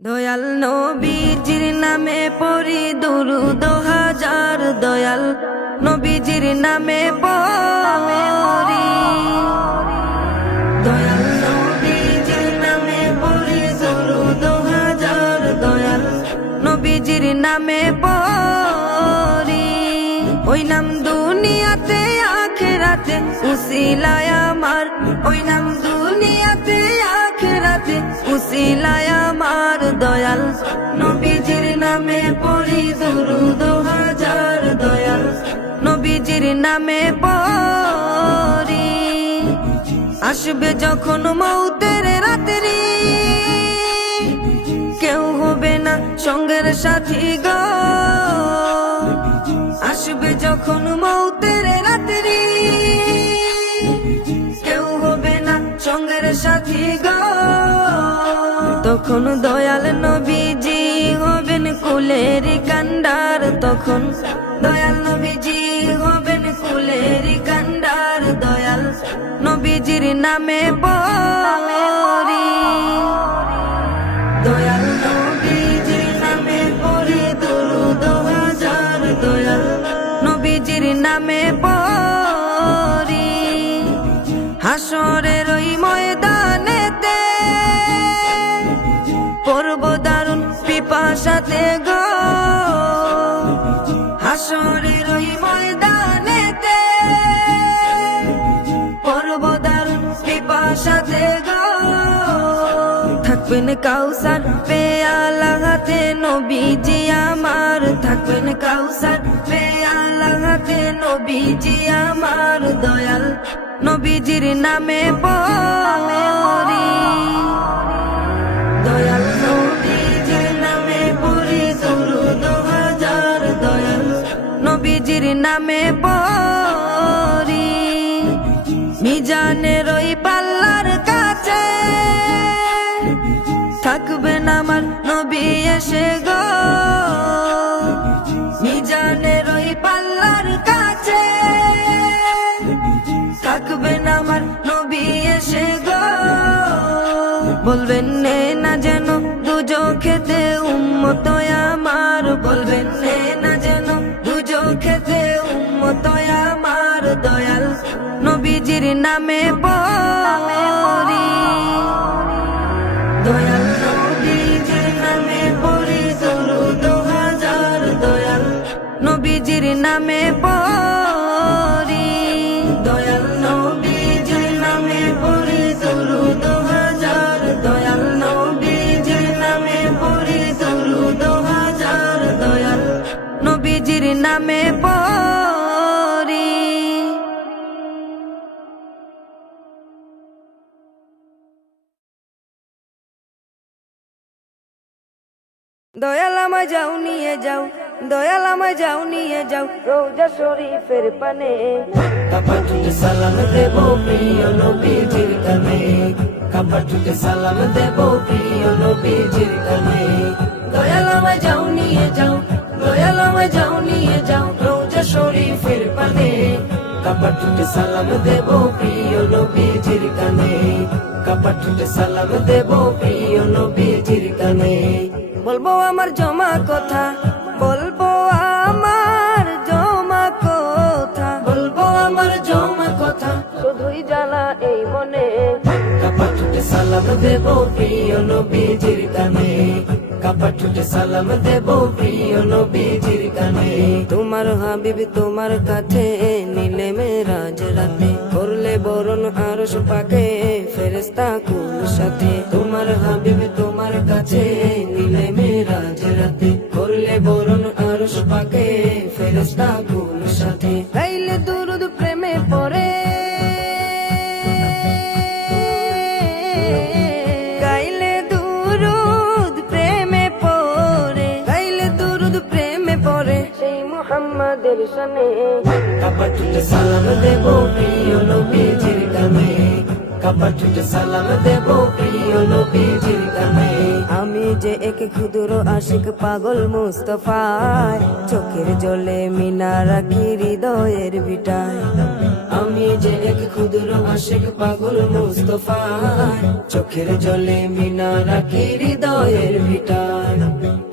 দয়াল নবীজির নামে পড়ি দুরূদ হাজার, দয়াল নবীজির নামে পড়ি, দয়াল নবীজির নামে পড়ি দুরূদ হাজার, দয়াল নবীজির নামে পড়ি। ওই নাম দুনিয়াতে আখিরাতে উসিলায় আমার, ওই নাম দুনিয়াতে আখিরাতে উসিলায় আমার, দয়াল নবীজির নামে পড়ি দুরূদ হাজার, দয়াল নবীজির নামে পড়ি। আসবে যখন মৌতের রাত্রি, কেউ হবে না সঙ্গের সাথী গো। আসবে যখন মৌতের রাত্রি, কেউ হবে না সঙ্গের সাথী গো। তখন দয়াল নবীজি হবেন কুলের কান্ডার, তখন দয়াল নবীজি হবেন কুলের কান্ডার, দয়াল নবীজির নামে পড়ি, দয়াল নবীজির নামে পড়ি দুরূদ হাজার, দয়াল নবীজির নামে পড়ি। হাসরের ওই ময়দানেতে পড়ব দারুণ পিপাসাতে গো। হাসরের ওই ময়দানেতে পড়ব দারুণ পিপাসাতে গো। থাকবেন কাউসার পেয়ালা হাতে নবীজি আমার, থাকবেন কাউসার পেয়ালা হাতে নবীজি আমার, দয়াল নবীজির নামে পড়ি, দয়াল নবীজির নামে পড়ি দুরূদ হাজার, দয়াল নবীজির নামে পড়ি। মিজানের ওই পাল্লার কাছে থাকবেন আমার নবী এসে গো। মিজানের ওই পাল্লার কাছে থাকবেন আমার নবী এসে গো। বলবেন নে না যেন দুজখেতে উম্মত আমার, বলবেন নে না যেন দুজখেতে উম্মত আমার, দয়াল নবীজির নামে পড়ি, দয়াল নবীজির নামে পড়ি দুরূদ হাজার, দয়াল নবীজির নামে পড়ি, দয়াল নবীজির নামে পড়ি দুরূদ হাজার, দয়াল নবীজির নামে পড়ি দুরূদ হাজার, দয়াল নবীজির নামে পড়ি। দয়াল আমায় যাও নিয়ে যাও, দয়াল আমায় যাও নিয়ে যাও রওজা শরীফের পানে। কাবাটুতে সালাম দেব প্রিয় নবীজির কানে, কাবাটুতে সালাম দেব প্রিয় নবীজির কানে। দয়াল আমায় যাও নিয়ে যাও, দয়াল আমায় যাও নিয়ে যাও রওজা শরীফের পানে। কাবাটুতে সালাম দেব প্রিয় নবীজির কানে, কাবাটুতে সালাম দেব প্রিয় নবীজির কানে। বলবো আমার জমা কথা, বলবো আমার জমা কথা, বলবো আমার জমা কথা, শুধুই জ্বালা এই মনে। কাবাটুতে সালাম দেব প্রিয় নবীজির কানে, কাবাটুতে সালাম দেব প্রিয় নবীজির কানে। তোমার হাবিব তোমার কাছে নিলে মেরাজ রাতে, করলে বরণ আরশ পাকে ফেরেশতা কুল সাথে। তোমার হাবিব তোমার কাছে নিলে মেরাজ রাতে, করলে বরণ আরশ পাকে ফেরেশতা কুল সাথে। গাইলে দুরুদ প্রেমে পড়ে, গাইলে দুরুদ প্রেমে পড়ে, গাইলে দুরুদ প্রেমে পড়ে সেই মুহাম্মাদের শানে। কাবাটুতে সালাম দেব প্রিয় নবীজির কানে, কাবাটুতে সালাম দেব প্রিয় নবীজির কানে। আমি যে এক ক্ষুদ্র আশিক পাগল মুস্তাফায়, চোখের জলে মিনা রাখি হৃদয়ের ভিটায়। আমি যে এক ক্ষুদ্র আশিক পাগল মুস্তফার, চোখের জলে মিনার রাখি হৃদয়ের ভিটার।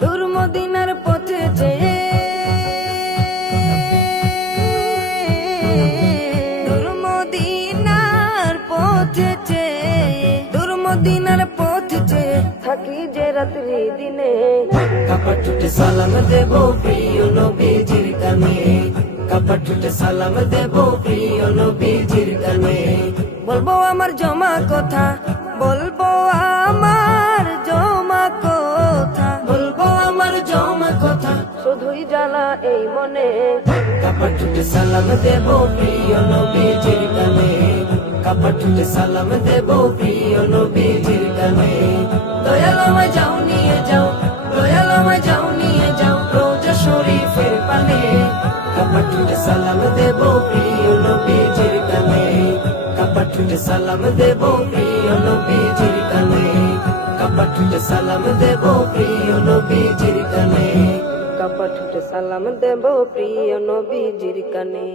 তোর মদিনার পথে চেয়ে, তোর মদিনার পথে চেয়ে, তোর মদিনার পথে চেয়ে থাকি যে রাত্রি দিনে। কাপড় টুটে সালাম দেব প্রিয় নবীজির কানে, কাপড় টুটে সালাম দেব প্রিয় নবীজির কানে। বলবো আমার জমা কথা, বলবো আমার জমা কথা, বলবো আমার জমা কথা, শুধুই জ্বালা এই মনে। কাপড় টুটে সালাম দেব প্রিয় নবীজির কানে, কাপড় টুটে সালাম দেব প্রিয় নবীজির কানে। দয়াল আমায় যাও নিয়ে যাও, দয়াল আমায় যাও নিয়ে যাও রোজা শরীফের পানে। কাপড় টুটে সালাম দেব প্রিয় নবীজির কানে, কাপড় টুটে সালাম দেব প্রিয় নবীজির কানে, কাপড় টুটে সালাম দেব প্রিয় নবীজির কানে। কাপড় ঠুটে সালাম দেব প্রিয় নবীজির কানে।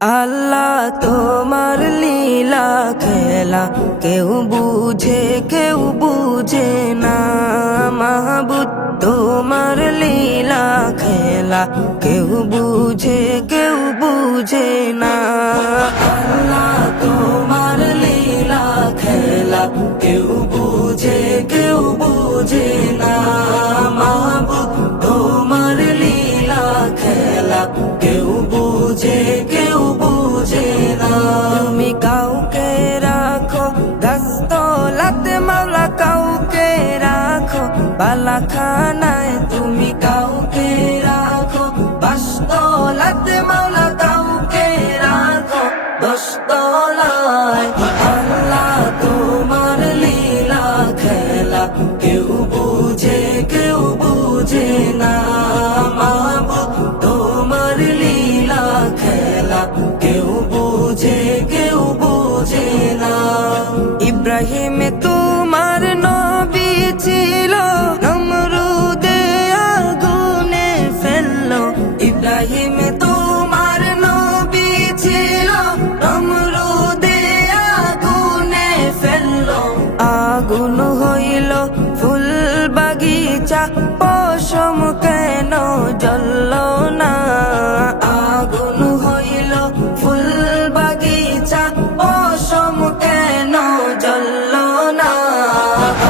আল্লাহ তোমার লীলা খেলা কেউ বুঝে কেউ বুঝে না। মাহবুদ তোমার লীলা খেলা কেউ বুঝে কেউ বুঝে না। আল্লাহ তোমার লীলা খেলা কেউ বুঝে কেউ বুঝে না। মাহবুব তোমার লীলা খেলা কেউ বুঝে কেউ বুঝে না। তুমি কাউকে রাখো গাছতলাতে মাওলা, কাউকে রাখো বালাখানায়। তুমি কাউকে রাখো বাসতলাতে মাওলা, কাউকে রাখো দশতলায়। আল্লাহ তোমার লীলা খেলা কেউ বুঝে কেউ বুঝে না। মাহবুব তোমার লীলা খেলা কেউ বুঝে কেউ বুঝে না। ইব্রাহিম তোমার নবী ছিল, নমরুদে আগুনে ফেললো। ইব্রাহিম তোমার নবী ছিল, নমরুদে আগুনে ফেললো। আগুন হইল ফুল বাগিচা, পশম কেন জ্বলল না। আগুন হইল ফুল বাগিচা, পশম কেন জ্বলল না।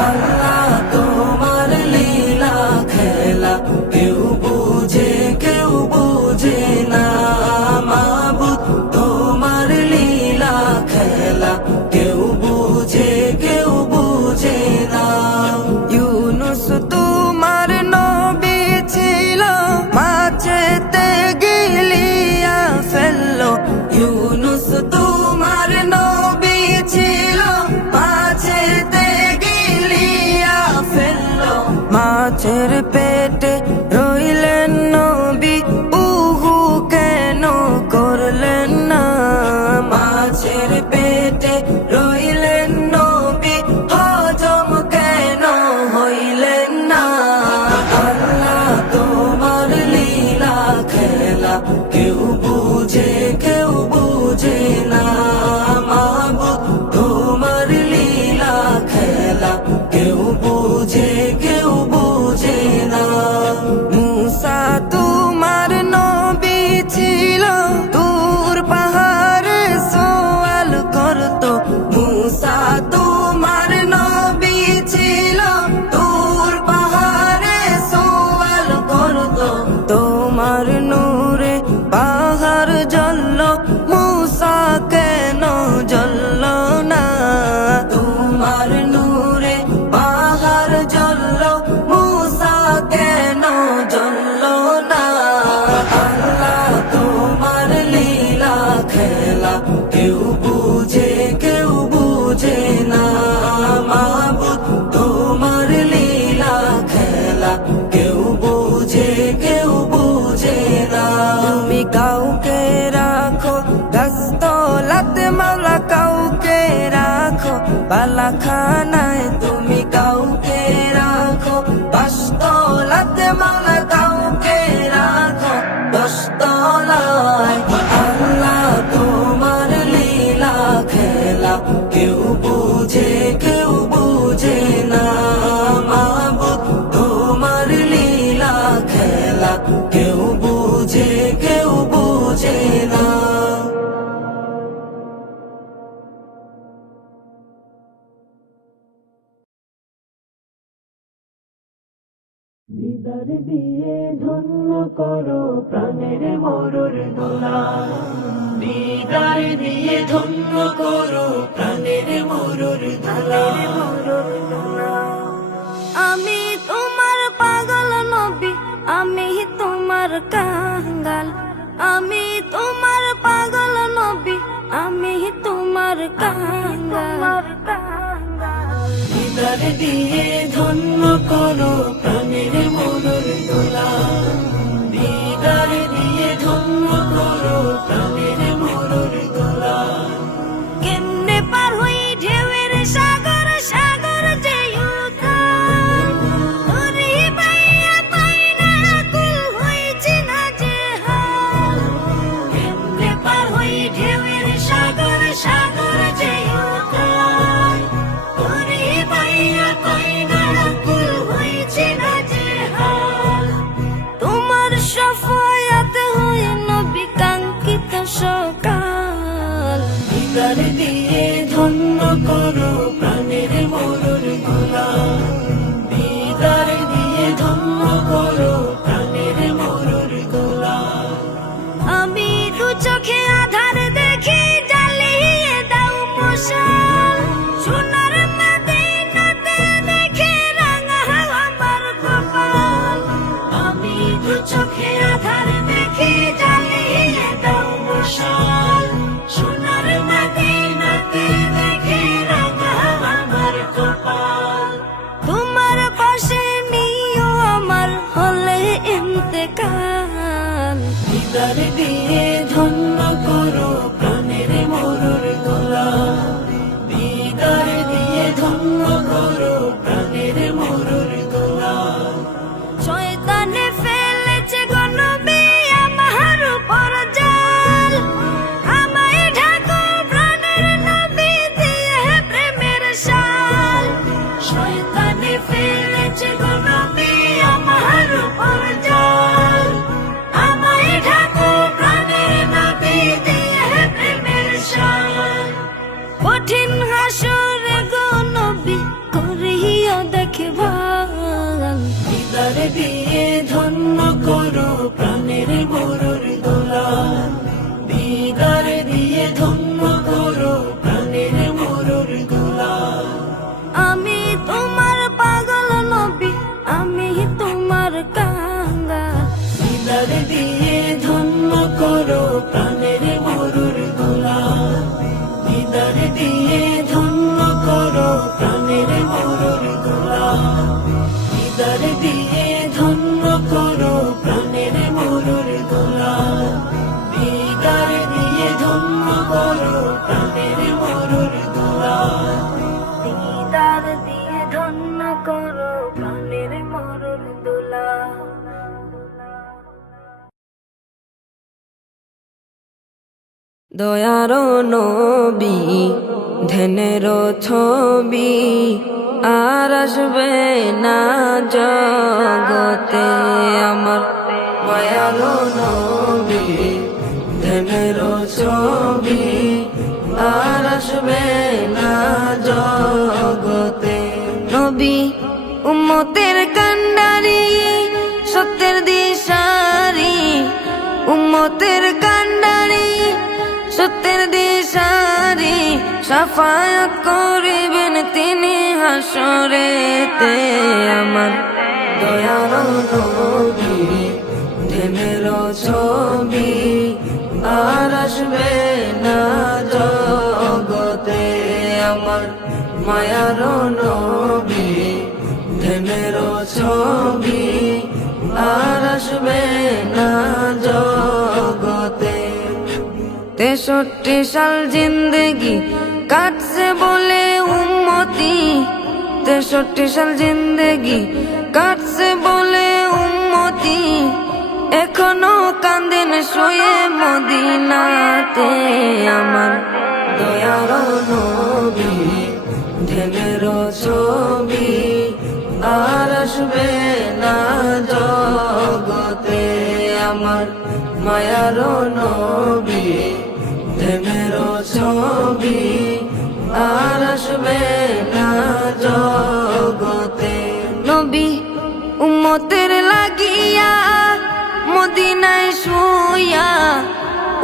আল্লাহ তোমার লীলা খেলা কেউ বুঝে কেউ বুঝে না। মাহবুব তোমার লীলা খেলা কেউ বুঝে কেউ বুঝে না। ইউনুস তোমার নবী ছিল, মাছেতে গিলিয়া ফেললো। ইউনুস তোমার নবী ছিল, মাছেতে গিলিয়া ফেললো। মাছের পেটে রইলেন নবী, উহু কেন করলেন না। মাছের পেটে রইলেন নবী, হজম কেন হইলেন না। আল্লাহ তোমার লীলা খেলা কেউ বুঝে কেউ বুঝে না। মাহবুব তোমার লীলা খেলা কেউ বুঝে কেউ বুঝে না। মুসা তোমার নবী ছিল, দূর পাহাড়ে সওয়াল করতো। মুসা তোমার নবী ছিল, দূর পাহাড়ে সওয়াল করতো। তোমার নূরে পাহাড় জ্বলল, মুসা কেন জ্বলল না। তোমার নূরে পাহাড় জ্বলল, মুসা কেন জ্বলল না। আল্লাহ তোমার লীলা খেলা কেউ বুঝে কেউ বুঝে না। মাহবুব তোমার লীলা খেলা কেউ বুঝে কেউ বুঝে না। তুমি কাউকে রাখো গাছতলাতে মাওলা, কাউকে রাখো বালাখানায়। তুমি কাউকে রাখো বাসতলাতে মাওলা, খেলা কেউ বুঝে না মাবুদ তোমার লীলা খেলা কেউ বুঝে না। দিদার দিয়ে ধন্য করো প্রাণের মরুর দোলা, দিদার দিয়ে ধন্য করো প্রাণের মরুর দোলা। আমি তোমার পাগল নবী, আমি তোমার কাঙ্গাল, আমি তোমার পাগল নবী, আমি তোমার কাঙ্গাল। দিদার দিয়ে ধন্য করো প্রাণের মরুর দোলা, দিদার দিয়ে ধন্য করো প্রাণের মরুর দোলা। কেমনে পার হই ঢেউয়ের সাগর, সাগর যে উথাল, তোরে পাইয়া পাই না কুল হইছে না যে হাল। কেমনে পার হই ঢেউয়ের সাগর, সাগর যে উথাল, তোরে পাইয়া পাই না কুল হইছে না যে হাল। তোমার সফায়াত হয়ে নবী কাঙ্ক্ষিত সকাল, দিদার দিয়ে ধন্য করো প্রাণের মরুর দোলা, দিদার দিয়ে ধন্য করো প্রাণের মরুর দোলা। আমি দু চোখে আধার দেখি জ্বালিয়ে দাও মশাল, সোনার মদিনাতে দেখে রাঙা আমার কপাল। আমি দু চোখে আধার দেখি জ্বালিয়ে দাও মশাল, সোনার মদিনাতে দেখে রাঙা আমার কপাল। তোমার পাশে নিও আমার হলে ইন্তেকাল, দিদার দিয়ে ধন্য করো প্রাণের মরুর দোলা, দিদার দিয়ে ধন্য করো প্রাণের মরুর দোলা। শয়তানে ফেলেছে গো নবী আমার উপর জাল, আমায় ঢাকো প্রাণের নবী দিয়ে প্রেমের শাল। শয়তানে ফেলেছে গো নবী আমার উপর জাল, আমায় ঢাকো প্রাণের নবী দিয়ে প্রেমের শাল। কঠিন হাসরে গো নবী করিও দেখভাল, দিদার দিয়ে ধন্য করো প্রাণের মরুর দোলা, দিদার দিয়ে ধন্য করো প্রাণের মরুর দোলা। আমি তোমার পাগল নবী, আমি তোমার কাঙ্গাল, দিদার দিয়ে ধন্য করো প্রাণের মরুর দোলা, দিদার দিয়ে ধন্য করো প্রাণের মরুর দোলা, দিদার দিয়ে ধন্য করো প্রাণের মরুর দোলা, দিদার দিয়ে ধন্য করো প্রাণের মরুর দোলা। দিদার দিয়ে ধন্য করো প্রাণের মরুর দোলা। দয়ার নবী ধ্যানের ছবি আর আসবে না জগতে আমার, দয়ার নবী ধ্যানের ছবি আর আসবে না জগতে। নবী উম্মতের কান্ডারি, সত্যের দিশারি, উম্মতের কান্ডারি, সত্যের দিশারি, শাফায়াত করিবেন তিনি হাসরেতে আমার, দয়ার নবী ধ্যানের ছবি আর আসবে না জগতে আমার, মায়ার নবী ধ্যানের ছবি আর আসবে না জগতে। 63 সাল জিন্দগি কাটছে বলে উম্মতি, 63 সাল জিন্দগি কাটছে বলে উম্মতি, এখনো কান্দেন শুয়ে মদিনাতে আমার, দয়ার নবী ধ্যানের ছবি আর আসবে না জগতে আমার মায়ার নবী ধ্যানের ছবি আর আসবে না জগতে নবী উম্মতের লাগিয়া মদিনায় শুইয়া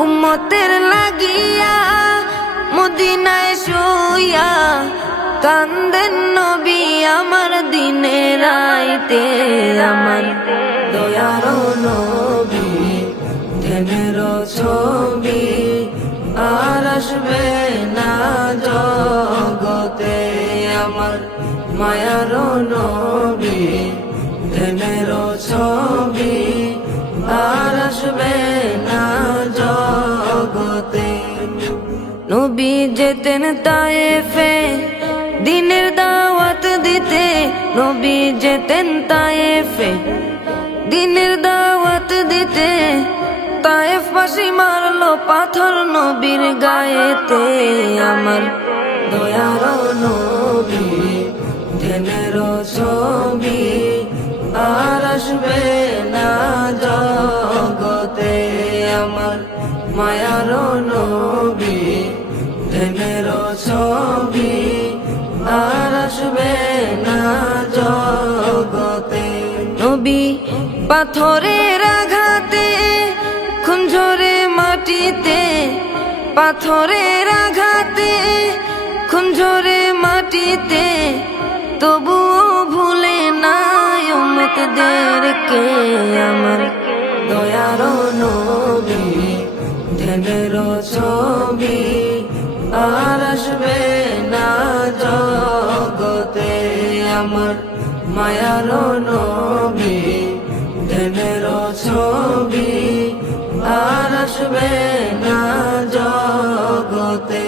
উম্মতের লাগিয়া মদিনায় শুইয়া কান্দেন নবী আমার দিনে রাইতে আমার দয়ার নবী ধ্যানের ছবি আর আসবে না জগতে আমার মায়ার নবী ধ্যানের ছবি আর আসবে না জগতে নবী যেতেন তায়েফে দিনের দাওয়াত দিতে নবী যেতেন তায়েফে দিনের দাওয়াত দিতে তায়েফ বাসী মারলো পাথর নবীর গায়েতে আমার দয়ার নবী ধ্যানের ছবি আর আসবে না জগতে আমার মায়ার নবী ধ্যানের ছবি আর আসবে না জগতে নবী পাথরের আঘাতে খুন ঝরে মাটিতে পাথরের আঘাতে খুন ঝরে মাটিতে তবুও ভুলে নাই উম্মতদেরকে আমার দয়ার নবী ধ্যানের ছবি আর আসবে না জগতে আমার মায়ার নবী ধ্যানের ছবি আর আসবে না জগতে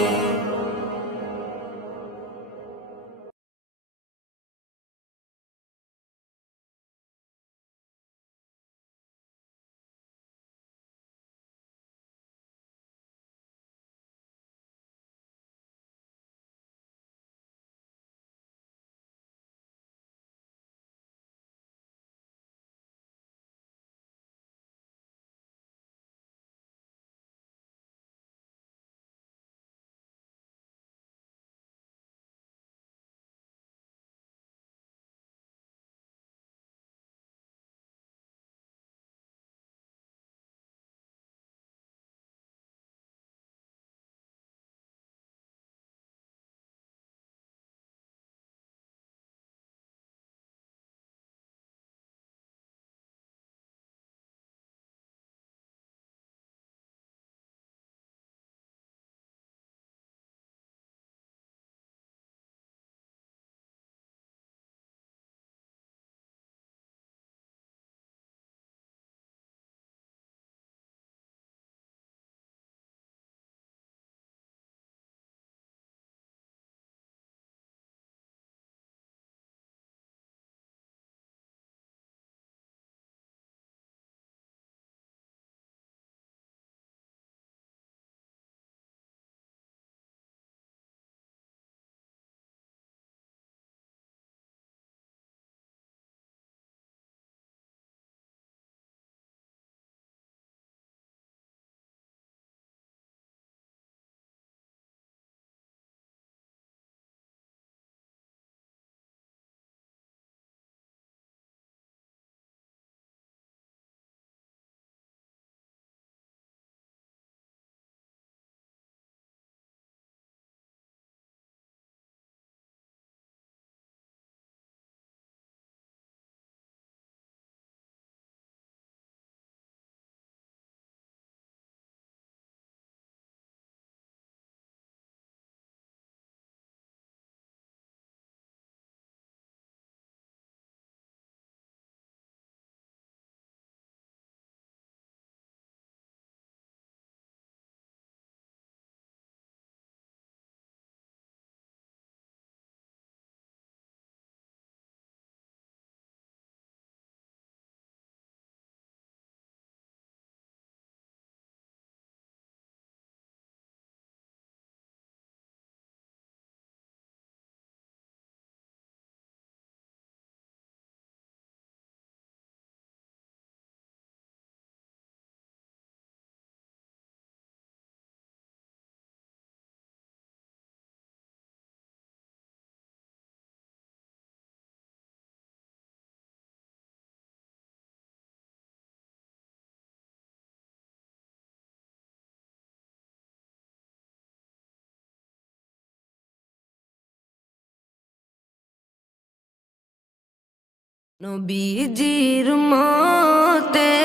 নবীজির মতের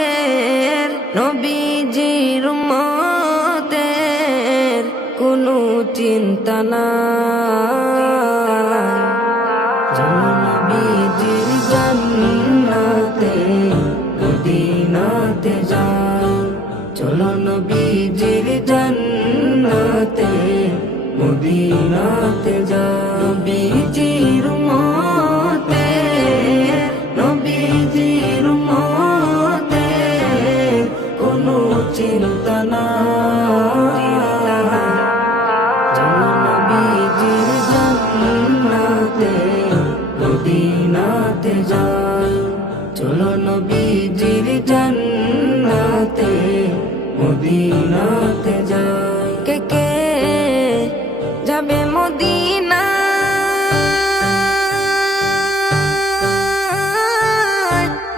কোনো চিন্তা নাই। চলো নবীজির জান্নাতে মদিনাতে যাই, চলো নবীজির জান্নাতে মদিনাতে যাই। নবীজির মতের কোনো চিন্তা নাই। চলো নবীজির জান্নাতে মদিনাতে যাই, চলো নবীজির জান্নাতে মদিনাতে যাই। কে কে যাবে মদিনা,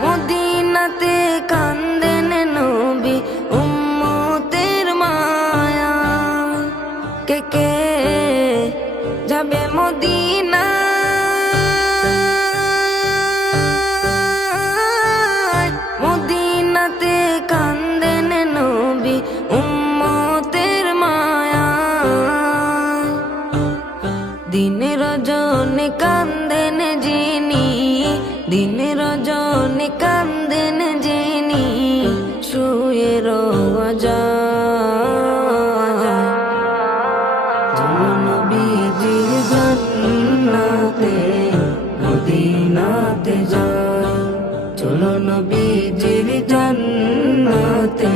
মদিনাতে কান্দেন নবী উম্মতের মায়া। কে কে যাবে মদিনা, মদিনাতে কান্দেন নবী উম্মতের মায়া। দিন রজনী কান্দেন যিনি, দিন রজনী কান্দেন যিনি শুয়ে রওয়া যায়। চলো নবীজির জান্নাতে মদিনাতে যাই, চলো নবীজির জান্নাতে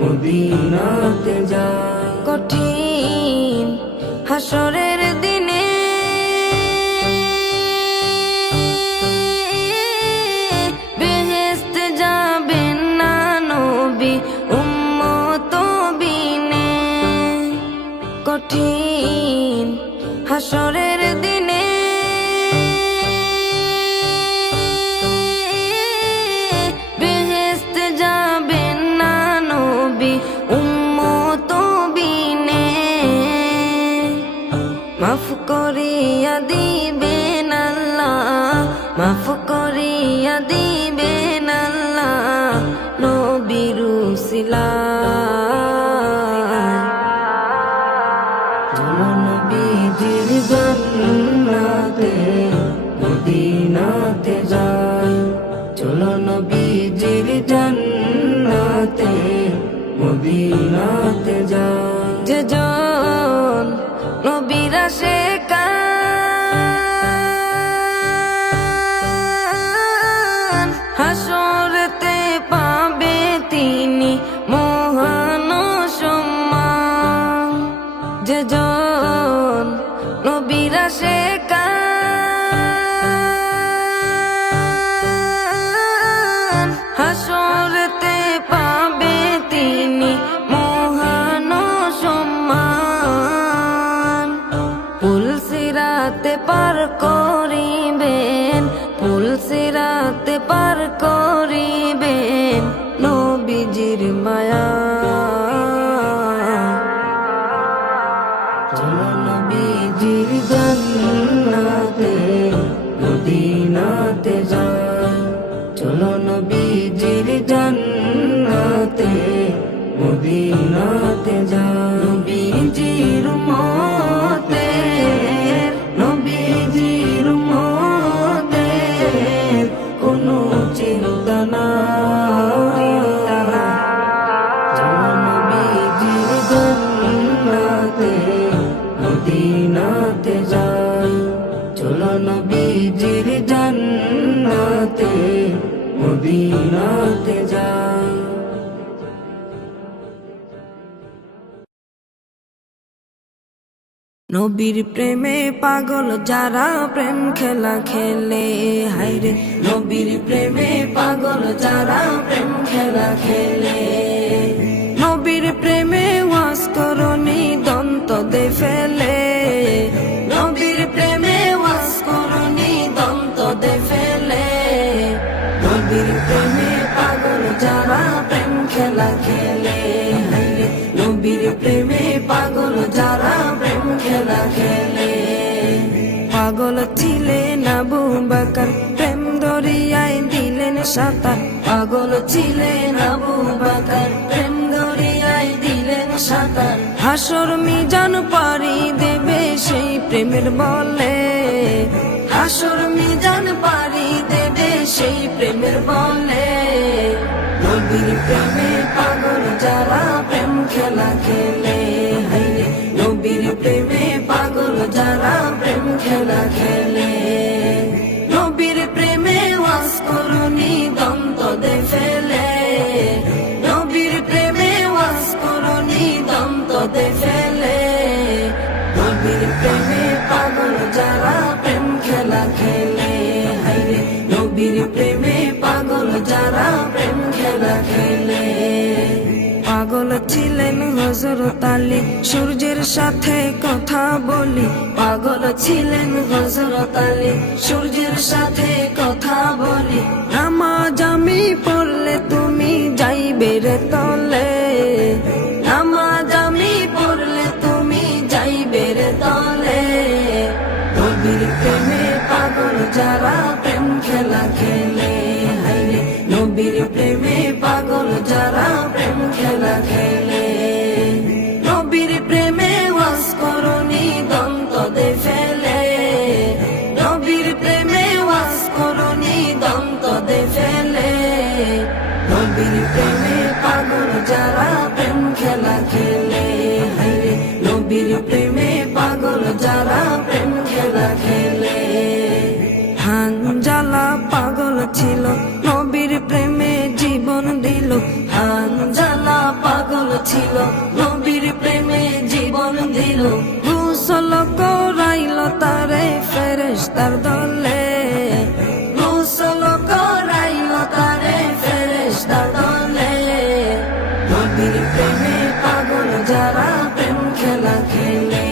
মদিনাতে যাই। কঠিন হাসরের দিনে বেহেশতে যাবেন না নবী উম্মত বিনে। কঠিন হাসরের দিনে বেহেশতে যাবেন না নবী উম্মত বিনে। মাফ করিয়া দিবেন আল্লাহ, মাফ করিয়া দিবেন আল্লাহ নবীর উসিলায়। চলো নবীজির জান্নাতে মদিনাতে যাই, চলো নবীজির জান্নাতে মদিনাতে যাই। যে জন নবীর আশিকান হাসরেতে পাবে তিনি মহান সম্মান। যে জন নবীর আশিকান হাসরেতে পাবে তিনি মহান সম্মান। পুলসিরাতে পার করিবেন, পুলসিরাতে পার করিবেন নবীজির মায়া। চলো নবীজির জান্নাতে মদিনাতে যাই, চলো নবীজির জান্নাতে মদিনাতে যাই। নবীজির মতের, নবীজির মতের কোনো চিন্তা নাই। চলো নবীজির জান্নাতে মদিনাতে যাই, চলো নবীজির জান্নাতে মদিনাতে যাই। নবীর প্রেমে পাগল যারা প্রেম খেলা খেলে, হায়রে নবীর প্রেমে পাগল যারা প্রেম খেলা খেলে। নবীর প্রেমে ওয়াস করনি দন্ত দে ফেলে, নবীর প্রেমে ওয়াজ করনি দন্ত দে ফেলে। নবীর প্রেমে পাগল যারা প্রেম খেলা খেলে, হায়রে নবীর প্রেমে পাগল যারা প্রেম খেলা খেলে। পাগল ছিলেন আবু বকর প্রেম দরিয়া সাঁতার। পাগল ছিলেন আবু বকর, প্রেম দরিয়ায় দিলেন সাঁতার। হাসর মিজান পারি দেবে সেই প্রেমের বলে, হাসর মিজান পারি দেবে সেই প্রেমের বলে। নবীর প্রেমে পাগল যারা প্রেম খেলা খেলে, হাইরে নবীর প্রেমে পাগল যারা প্রেম খেলা খেলে। নবীর প্রেমে ওয়াজ করুনি দম তদে ফেলে, নবীর প্রেমে ওয়াজ করুনি দম তদে ফেলে। নবীর প্রেমে পাগল যারা প্রেম খেলা খেলে, হাইরে নবীর প্রেমে পাগল যারা প্রেম খেলা খেলে। পাগল ছিলেন হযরত আলী, সূর্যের সাথে কথা বলি। পাগল ছিলেন হযরত আলী, সূর্যের সাথে কথা বলি। নামাজ আমি পড়লে তুমি যাইবে রে তলে, নামাজ আমি পড়লে তুমি যাইবে রে তলে। নবীর প্রেমে পাগল যারা প্রেম খেলা খেলে, হাইরে নবীর প্রেমে পাগল যারা প্রেম খেলা খেলে। নবীর প্রেমে ওয়াজ করুনি দম তদে ফেলে, নবীর প্রেমে ওয়াজ করুনি দম তদে ফেলে। নবীর প্রেমে পাগল যারা প্রেম খেলা খেলে, হাইরে নবীর প্রেমে পাগল যারা প্রেম খেলা খেলে। হানজালা পাগল ছিল নবীর প্রেমে জীবন দিল। হানজালা পাগল ছিল নবীর প্রেমে জীবন দিল। গোসল করাইল তারে ফেরেশতার দলে, গোসল করাইল তারে ফেরেশতার দলে। নবীর প্রেমে পাগল যারা প্রেম খেলা খেলে,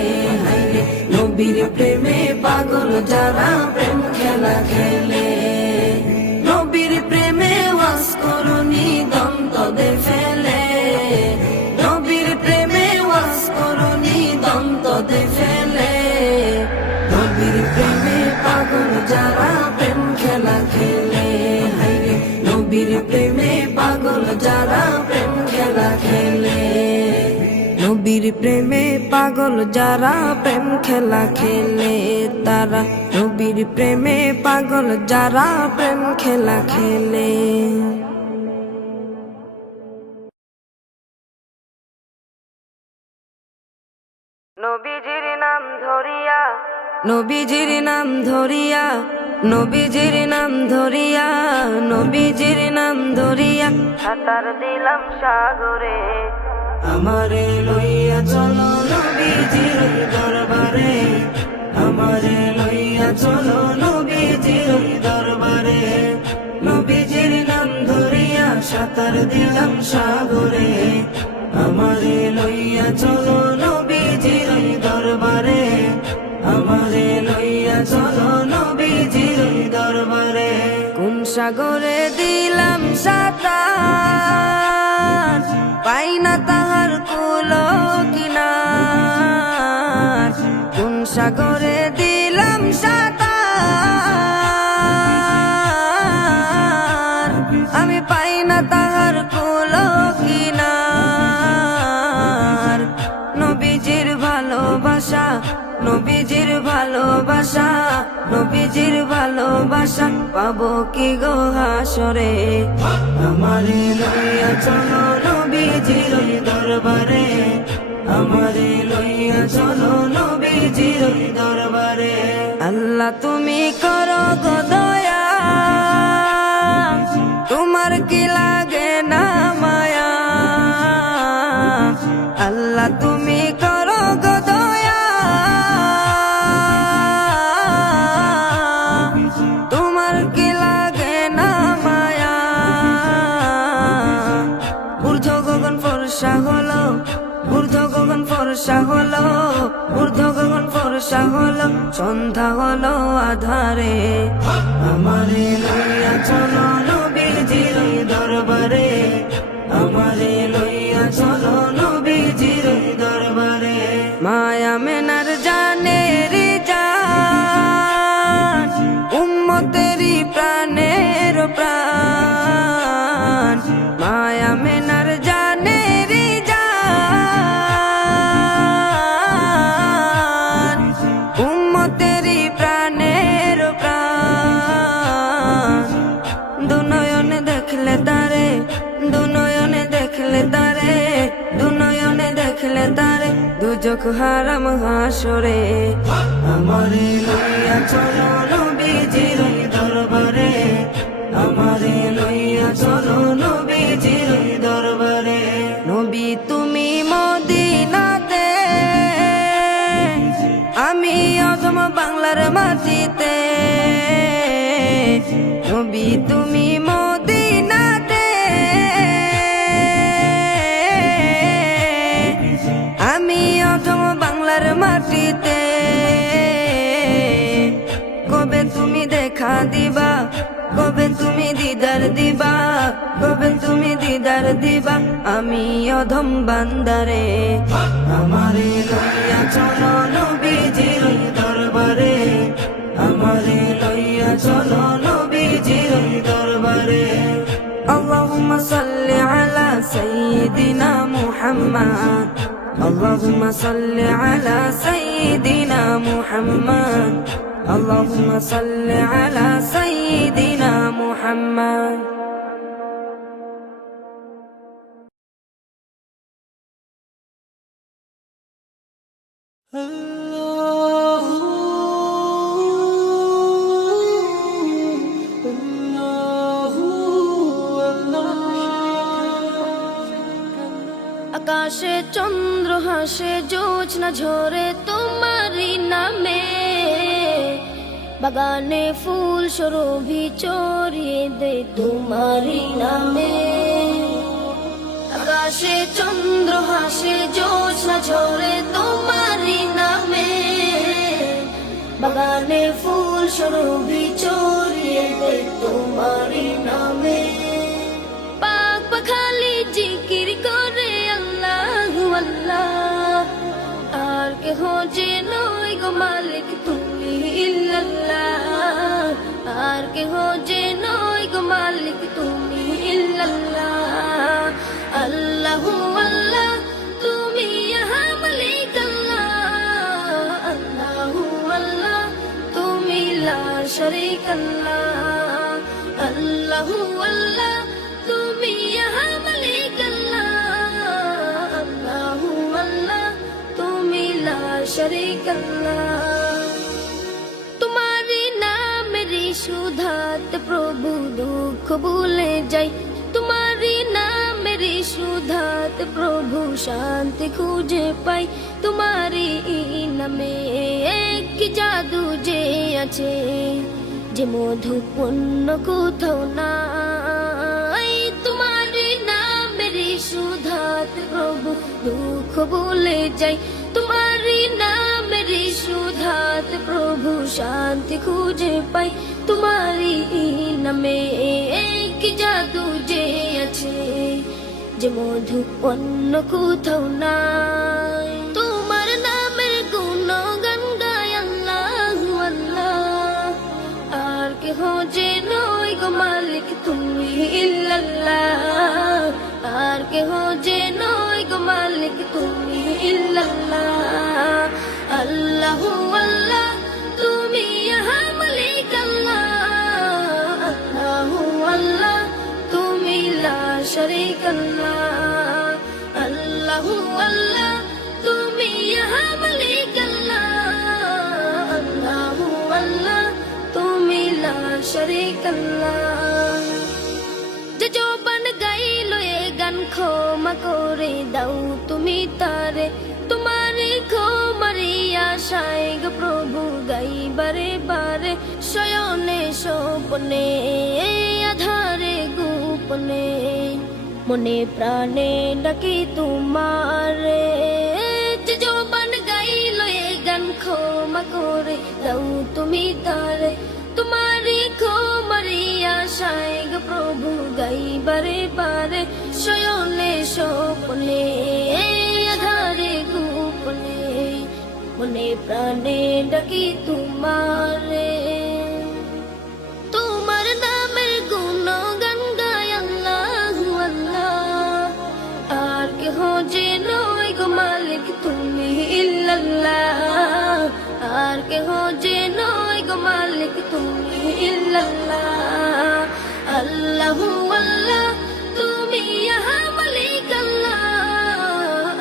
হাইরে নবীর প্রেমে পাগল যারা প্রেম খেলা খেলে। নবীর প্রেমে ওয়াজ করুনি দম তদে ফেলে, নবীর প্রেমে ওয়াজ করুনি দম তদে ফেলে। নবীর প্রেমে পাগল যারা প্রেম খেলা খেলে, হাইরে নবীর প্রেমে পাগল যারা প্রেম খেলা খেলে। নবীর প্রেমে পাগল যারা প্রেম খেলা খেলে তারা, নবীর প্রেমে পাগল যারা প্রেম খেলা খেলে। নবীজির নাম ধরিয়া, নবীজির নাম ধরিয়া, নবীজির নাম ধরিয়া, নবীজির নাম ধরিয়া সাঁতার দিলাম সাগরে। আমারে লইয়া চলো নবীজির দরবারে, আমারে লইয়া চলো নবীজির দরবারে। নবীজির নাম ধরিয়া সাঁতার দিলাম সাগরে। আমারে লইয়া চলো নবীজির দরবারে, আমারে লইয়া চলো নবীজির দরবারে। কোন সাগরে দিলাম সাঁতার, পাই না তাহার কুলো কিনার। কোন সাগরে দিলাম সাঁতার, আমি পাই না তাহার কুলো কিনার। নবীজির ভালোবাসা, নবীজির ভালোবাসা, নবীজির ভালোবাসা পাবো কি গো হাসরে। আমারে লইয়া চলো নবীজির দরবারে, আমারে লইয়া চলো নবীজির দরবারে। আল্লাহ তুমি করো গো দয়া, তোমার কি লাগে না মায়া। আল্লাহ তুমি করো গো দয়া, তোমার কি লাগে না মায়া। ঊর্ধ্ব গগন ফর্সা হলো, ঊর্ধ্ব গগন ফর্সা হলো, ঊর্ধ্ব গগন ফর্সা হলো, সন্ধ্যা হলো আধারে। আমারে লইয়া চলো নবীজির দরবারে, আমারে লইয়া চলো নবীজির দরবারে। মায়া মেনার জানেরি জান, উম্মতেরি প্রাণের প্রাণ। দোজখ হারাম হাসরে। আমারে লইয়া চলো নবীজির দরবারে, আমারে লইয়া চলো নবীজির দরবারে। নবী তুমি মদিনাতে, আমি অধম বাংলার মাটিতে। নবী তুমি মদিনাতে, আমি অধম বাংলার মাটিতে। কবে তুমি দেখা দিবা, কবে তুমি দিদার দিবা, কবে তুমি দিদার দিবা আমি অধম বান্দারে। আমারে লইয়া চলো নবীজির দরবারে, আমারে লইয়া চলো নবীজির দরবারে। আল্লাহুম্মা সাল্লি আলা সাইয়্যিদিনা মুহাম্মদ, আল্লাহুম্মা সাল্লি আলা সাইয়্যিদিনা মুহাম্মদ, আল্লাহুম্মা সাল্লি আলা সাইয়্যিদিনা মুহাম্মদ। আকাশে চন্দ্র হাসে, জোছনা ঝরে তোমারই নামে, বাগানে ফুল সুরভি চড়িয়ে দে তোমারই নামে। আকাশে চন্দ্র হাসে, জোছনা ঝরে তোমারই নামে, বাগানে ফুল সুরভি চড়িয়ে দে তোমারই নামে। পাক পাখালি জিকির করে আল্লাহু আল্লাহ, আর কেহ যে নয় গো মালিক তুমি ইল্লাল্লাহ, আর কেহ যে নয় গো মালিক তুমি ইল্লাল্লাহ। আল্লাহু আল্লাহ তুমি ইহা মালিক আল্লাহ, আল্লাহু আল্লাহ তুমি লা শারীক আল্লাহ, আল্লাহু আল্লাহ তুমি ইহা মালিক আল্লাহ, আল্লাহু আল্লাহ তুমি লা শারীক আল্লাহ। তোমারি নামেরই সুধাতে প্রভু দুঃখ ভুলে যাই, তোমারি নামেরই সুধাতে প্রভু শান্তি খুঁজে পাই। তোমারি নামে কি জাদু যে আছে, যে মধু পূর্ণ কোথাও নাই। তোমারি নামেরই সুধাতে প্রভু দুঃখ ভুলে যাই, তোমারি নামেরই সুধাতে প্রভু শান্তি খুঁজে পাই। তোমারি নামে কি জাদু যে আছে, যে মধু অন্য কোথাও নাই। তোমার নামের গুণগান গায় আল্লাহু আল্লাহ, আর কেহ যে নয় গো মালিক তুমি ইল্লাল্লাহ, আর কেহ যে নয় গো মালিক তুমি ইল্লাল্লাহ। আল্লাহু আল্লাহ তুমি ইহা মালিক আল্লাহ, আল্লাহু আল্লাহ তুমি লা শারীক আল্লাহ, আল্লাহু আল্লাহ তুমি ইহা মালিক আল্লাহ, আল্লাহু আল্লাহ তুমি লা শারীক আল্লাহ। যে জবান গাইল এ গান ক্ষমা করে দাও তুমি তারে, তোমারে ক্ষমারি আশায় গো প্রভু গাই বারে বারে। শয়নে স্বপ্নে আধারে গোপনে, মনে প্রাণে ডাকি তোমারে। যে জবান গাইল এ গান ক্ষমা করে দাও তুমি তারে, তোমারি ক্ষমারি আশায় গো প্রভু গাই বারে বারে। শয়নে স্বপ্নে আধারে গোপনে, মনে প্রাণে ডাকি তোমারে। তোমার নামের গুণগান গায় আল্লাহু আল্লাহ, আর কেহ যে নয় গো মালিক তুমি ইল্লাল্লাহ, আর কেহ যে নয় গো মালিক তুমি ইল্লাল্লাহ। আল্লাহু আল্লাহ তুমি ইহা মালিক আল্লাহ,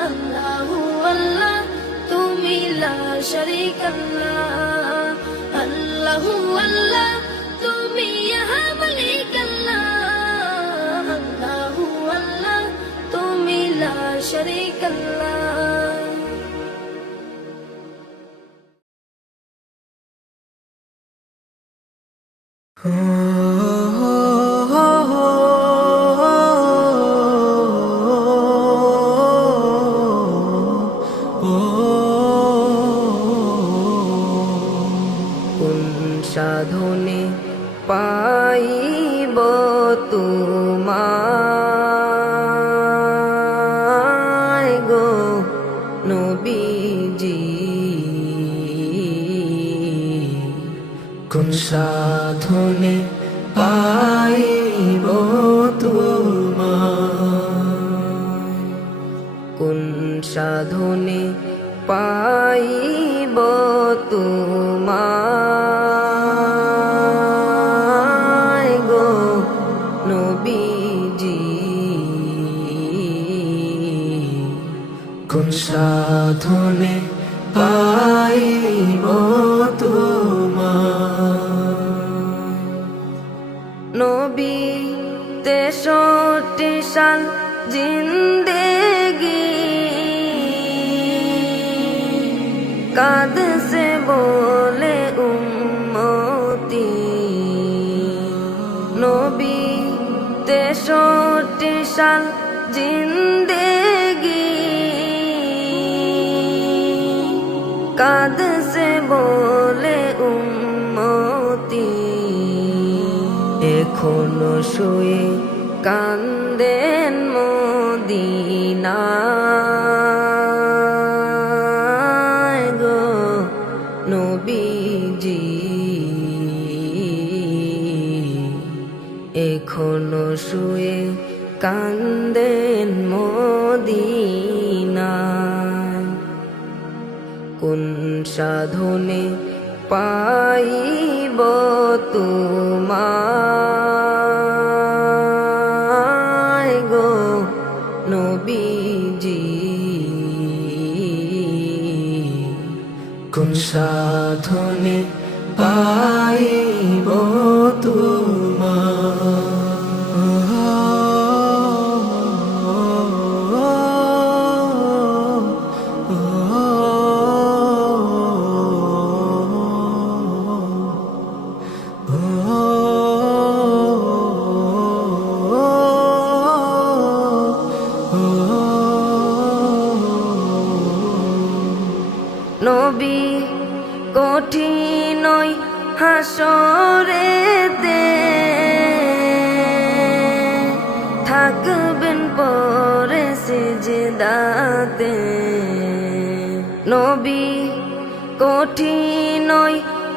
আল্লাহু আল্লাহ শারীকা লাহ আল্লাহু আল্লাহ তুমি ইয়া মালিক আল্লাহ আল্লাহু আল্লাহ তুমি লা শারীকা লাহ কোন সাধনে পাইব তোমায় গো নবীজি, কোন সাধনে পাইব তোমায়, কোন সাধনে পাইব তোমায় গো নবীজি, কোন সাধনে পাইব তোমায়। নবী 63 সাল জিন্দেগি কাঁদছে বলে উম্মতি, নবী 63 সাল জিন্দেগি কাঁদছে বলে উম্মতি, এখনো শুয়ে কান্দেন মদিনায় গো নবীজি, এখনো শুয়ে কান্দেন মদিনায়। কোন সাধনে পাইব তোমায় গো নবীজি, কোন সাধনে পাইব নবী কঠিন হাসরেতে থাকবেন পরে সিজদাতে, নবী কঠিন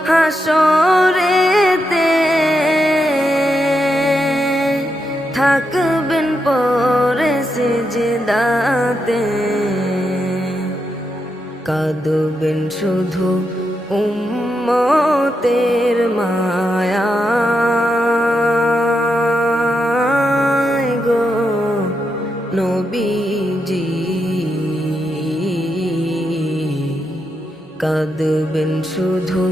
হাসরেতে থাকবেন পরে সিজদাতে, কাঁদবেন শুধু উম্মতের মায়ায় গো নবীজি, কাঁদবেন শুধু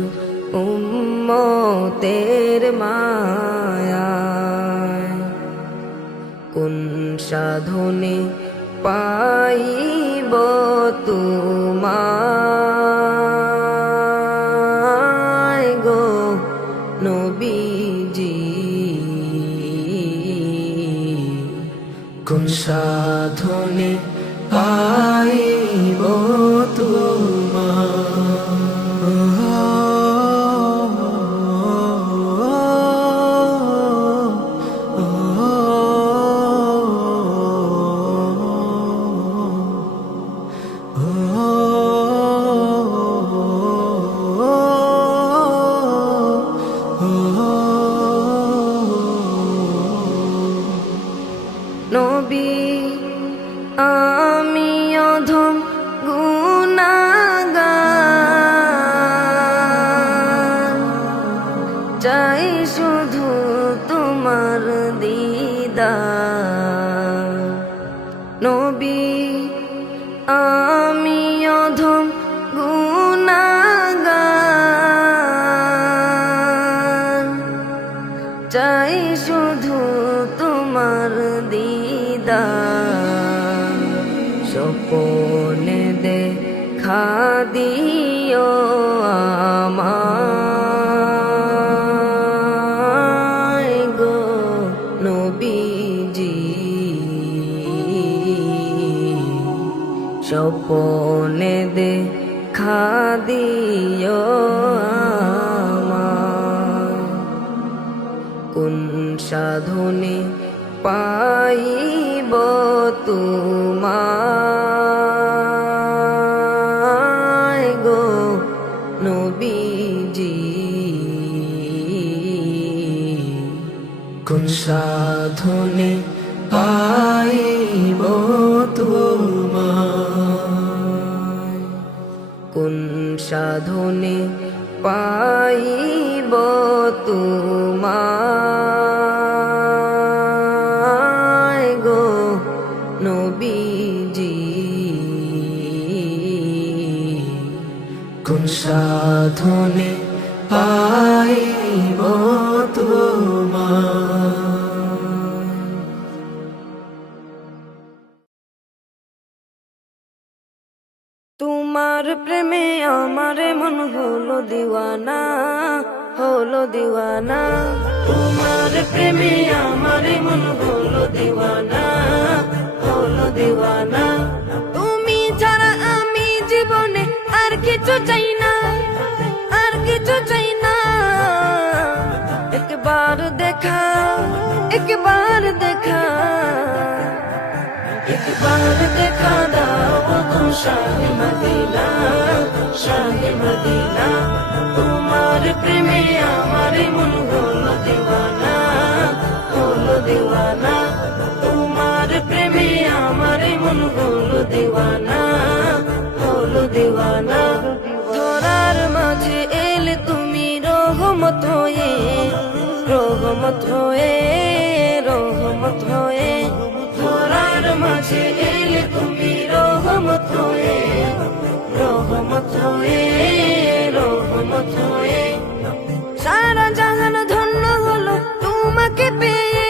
উম্মতের মায়ায়। কোন সাধনে পাইব তোমায় গো নবীজি, কোন সাধনে পাইব নবী আমি অধম গুনাহগার, চাই শুধু তোমার দিদার। নবী আমি অধম গুনাহগার, চাই শুধু তোমার দিদার, স্বপ্নে দেখা দিও আমায় গো নবীজি, স্বপ্নে দেখা দিও আমায়। কোন সাধনে পাইব তোমায় গো নবীজি, কোন সাধনে পাইব তোমায়, কোন সাধনে পাইব তোমায় গো নবীজি, কোন সাধনে পাইব তোমায়। তোমার প্রেমে আমার মন হলো দিওয়ানা, হলো দিওয়ানা। তোমার প্রেমে আমার মন হলো দিওয়ানা, হলো দিওয়ানা। তুমি ছাড়া আমি জীবনে আর কিছু চাই না, আর কিছু চাই না। একবার দেখা, একবার দেখা, একবার দেখা দাও গো শাহে মদিনা, শাহে মদিনা। তোমার প্রেমে আমার মন হলো দিওয়ানা, হলো দিওয়ানা। তোমার প্রেমে আমার মন হলো দিওয়ানা, হলো দিওয়ানা। ধরার মাঝে এলে তুমি রহমত হয়ে, রহমত হয়ে, রহমত হয়ে। ধরার মাঝে এলে তুমি রহমত হয়ে, রহমত হয়ে, রহমত হয়ে। সারা জাহান ধন্য হলো তোমাকে পেয়ে,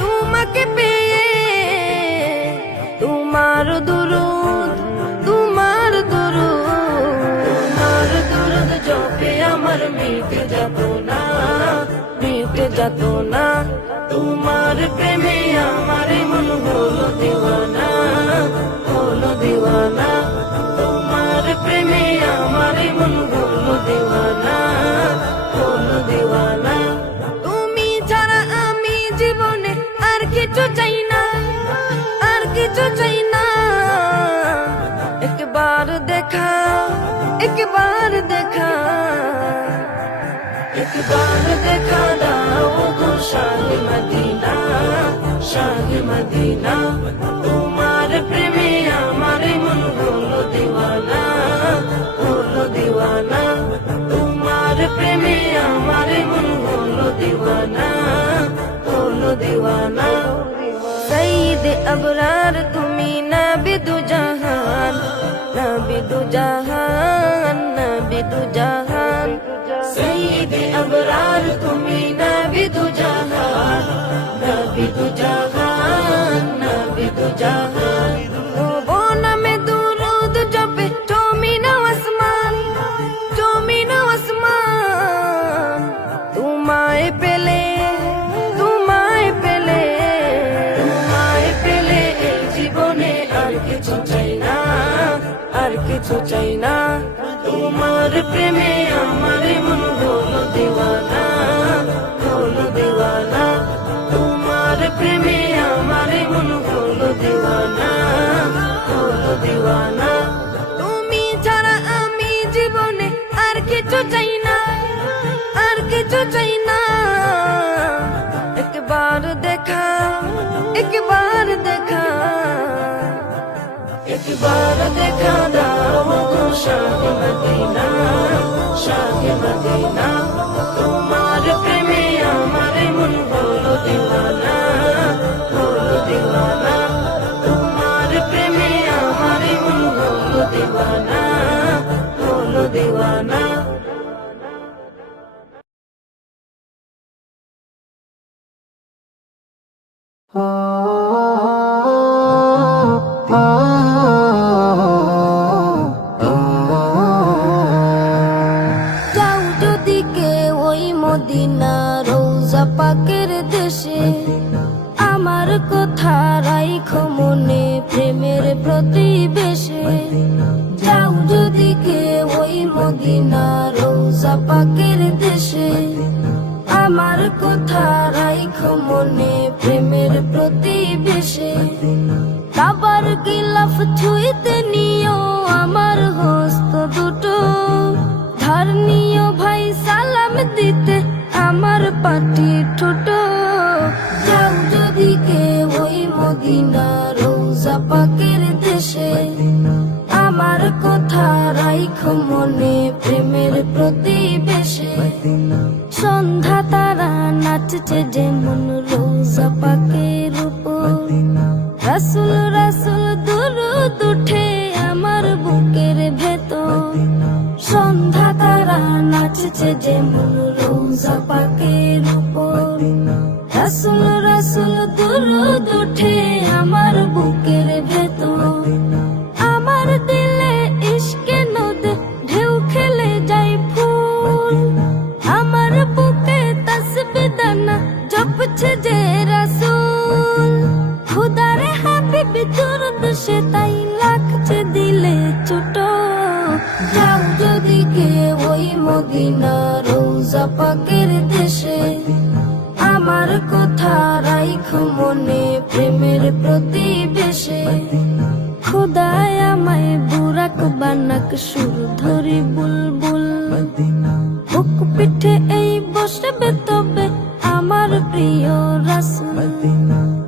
তোমাকে পেয়ে। তোমার দুরুদ, তোমার দুরুদ, তোমার দুরুদ জপে আমার মিটে যেত না, মিটে যেত না। তোমার প্রেমে আমার মন হলো দিওয়ানা, হলো দিওয়ানা। তোমার প্রেমে আমার মন হলো দিওয়ানা, হলো দিওয়ানা। তুমি ছাড়া আমি জীবনে আর কিছু চাই না, আর কিছু চাই না। একবার দেখা, একবার দেখা, একবার দেখা দাও গো শাহে মদিনা, শাহে মদিনা। তোমার প্রেমে আমার মন হলো দিওয়ানা, হলো দিওয়ানা। তোমার প্রেমে আমার মন হলো দিওয়ানা, হলো দিওয়ানা। সঈদ আবরার তুমি নবী দু জাহান, নবী দু জাহান, নবী দু জাহান। সঈদ আবরার তুমি নবী দু জাহান, নবী দু জাহান, নবী দু জাহান। ও নামে দুরুদ জপে জমিন আসমান, জমিন আসমান। তোমায় পেলে, তোমায় পেলে, তোমায় পেলে এই জীবনে আর কিছু চাই না, আর কিছু চাই না। তোমার প্রেমে আমার মন হলো দিওয়ানা, হলো দিওয়ানা। তোমার প্রেমে আমার মন হলো দিওয়ানা, হলো দিওয়ানা। তুমি ছাড়া আমি জীবনে আর কিছু চাই না, আর কিছু চাই না। একবার দেখা, একবার দেখা, একবার দেখা দাও গো শাহে মদিনা, শাহে মদিনা। তোমার প্রেমে আমার মন হলো দিওয়ানা, হলো দিওয়ানা। তোমার প্রেমে আমার মন হলো দিওয়ানা, হলো দিওয়ানা। যাও যদি কে ওই মদিনা রোজা পাকের দেশে, আমার কথা রাইখো মনে প্রেমের প্রতিবেশে। যাও যদি কে ওই মদিনা রোজা পাকের দেশে, আমার কথা রাইখো মনে প্রেমের প্রতিবেশে। কাবার গিলাফ ছুঁইতে নিও আমার হস্ত দুটো, ধার নিও ভাই সালাম দিতে আমার পাটি ঠোঁটো। যাও যদি কে ওই মদিনা রোজা পাকের দেশে, আমার কথা রাইখো মনে প্রেমের প্রতিবেশে। সন্ধ্যা তারা নাচছে যেমন রোজা পাকের উপর, রাসুল রাসুল দুরুদ উঠে আমার বুকের ভেতর। সন্ধ্যা তারা নাচছে যেমন রোজা পাকের উপর, রাসুল রাসুল দুরুদ উঠে আমার বুকের ভেতর। আমার দিলে ইশকে নদে ঢেউ খেলে যায় ফুল, আমার বুকে তাসবিহ দানা জপছে যে রাসূল। খুদারে হাবিব দুরুদ সে তাই লাগছে দিলে ছোট। যাও যদি কে ওই মদিনা রোজা পাকের দেশে, আমার কথা রাইখো মনে প্রেমের প্রতিবেশে। খুদায় আমায় বুরাক বানাক সুর ধরি বুলবুল, বুক পিঠে এই বসবে তবে আমার প্রিয় রাসূল।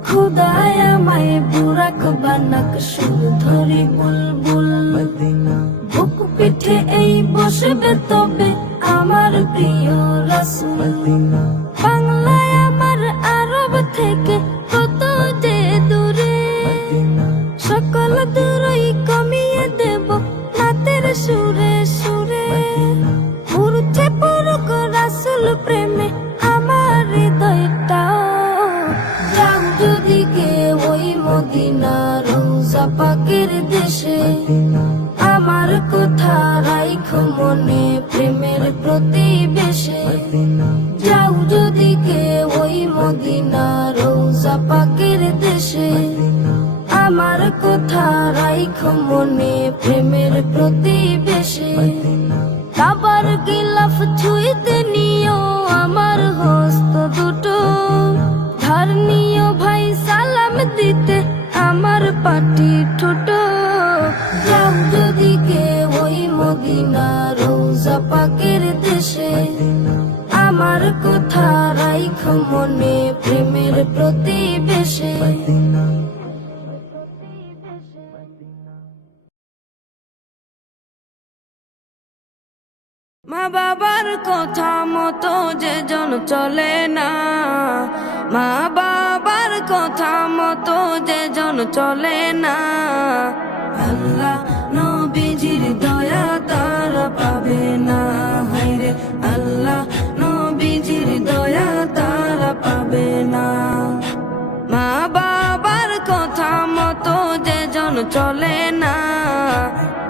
খুদায় আমায় বুরাক বানাক সুর ধরি বুলবুল, বুক পিঠে এই বসবে তবে আমার প্রিয় রাসূল। বাংলায় আমার আরব থেকে কত যে দূরে, সকল দূরই কমিয়ে দেব নাতের সুরে সুরে। উড়ছে পুরুক রাসূল প্রেমে আমার হৃদয়টা। যাও যদি কে ওই মদিনা রোজা পাকের দেশে, আমার কথা রাইখো মনে প্রেমের প্রতিবেশে। যাও যদি কে ওই মদিনা রোজা পাকের দেশে, আমার কথা রাইখো মনে প্রেমের প্রতিবেশে। কাবার গিলাফ ছুঁইতে নিও আমার হস্ত দুটো, ধার নিও ভাই সালাম দিতে আমার পাটি ঠোঁটো। যাও যদি কে ওই মদিনা রোজা পাকের দেশে, আমার কথা রাইখো মনে প্রেমের প্রতিবেশে। মা বাবার কথা মতো যে জন চলে না, মা বাবার কথা মতো যে জন চলে না। আল্লাহ নবীজির দয়া তারা পাবে না, হায়রে আল্লাহ নবীজির দয়া তারা পাবে না। মা বাবার কথা মতো যে জন চলে না,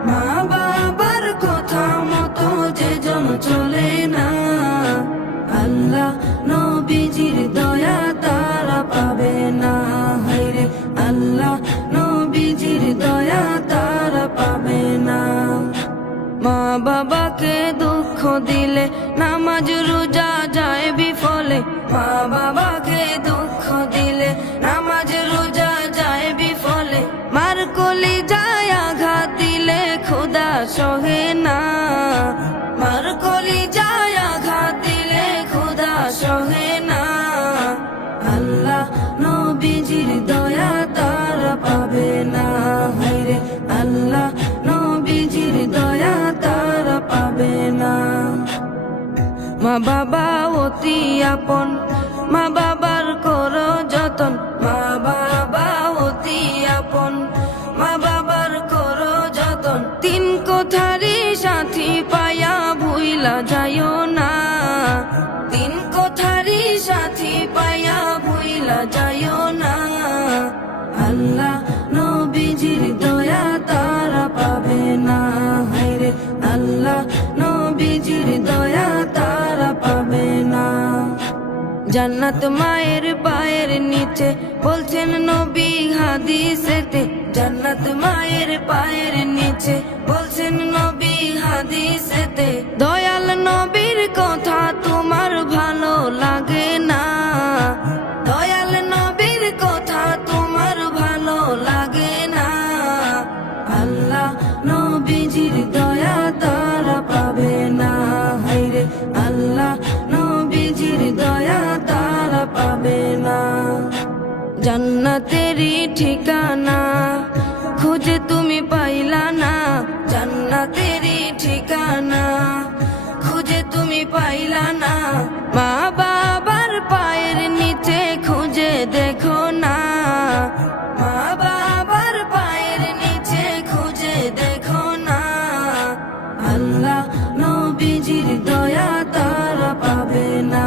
মা বাবার কথা মতো যে জন চলে না। আল্লাহ নবীজির দয়া তারা পাবে না, হায়রে আল্লাহ নবীজির দয়া তারা পাবে না। মা বাবাকে দুঃখ দিলে নামাজ রোজা যায় বিফলে, মা বাবাকে দুঃখ দিলে নামাজ রোজা যায় বিফলে। মার কলি যায় আঘাত দিলে খোদা সহে না, মার কলি যায় আঘাত দিলে খোদা সহে না। আল্লাহ নবীজির দয়া তারা পাবে না, হায়রে আল্লাহ নবীজির দয়া তারা পাবে না। মা বাবা অতি আপন, মা বাবার করো যতন, মা বাবা অতি আপন, মা বাবার করো যতন। তিন কোঠারি সাথী পায়া ভুইলা যাইও না, তিন কোঠারি সাথী পায়া ভুইলা যাইও না। জান্নাত মায়ের পায়ের নিচে বলছেন নবী হাদিসেতে জান্নাত মায়ের পায়ের নিচে বলছেন নবী হাদিসেতে দয়াল নবীর কথা তোমার ভালো লাগে না দয়াল নবীর কথা তোমার ভালো লাগে না আল্লাহ নবীজির দয়া তারা পাবে না হায়রে আল্লাহ নবীজির দয়া তারা পাবে না জান্নাতেরই ঠিকানা খুঁজে তুমি পাইলা না জান্নাতেরই ঠিকানা খুঁজে তুমি পাইলা না মা বাবার পায়ের নিচে খুঁজে দেখো না মা বাবার পায়ের নিচে খুঁজে দেখো না আল্লাহ নবীজির দয়া তারা পাবে না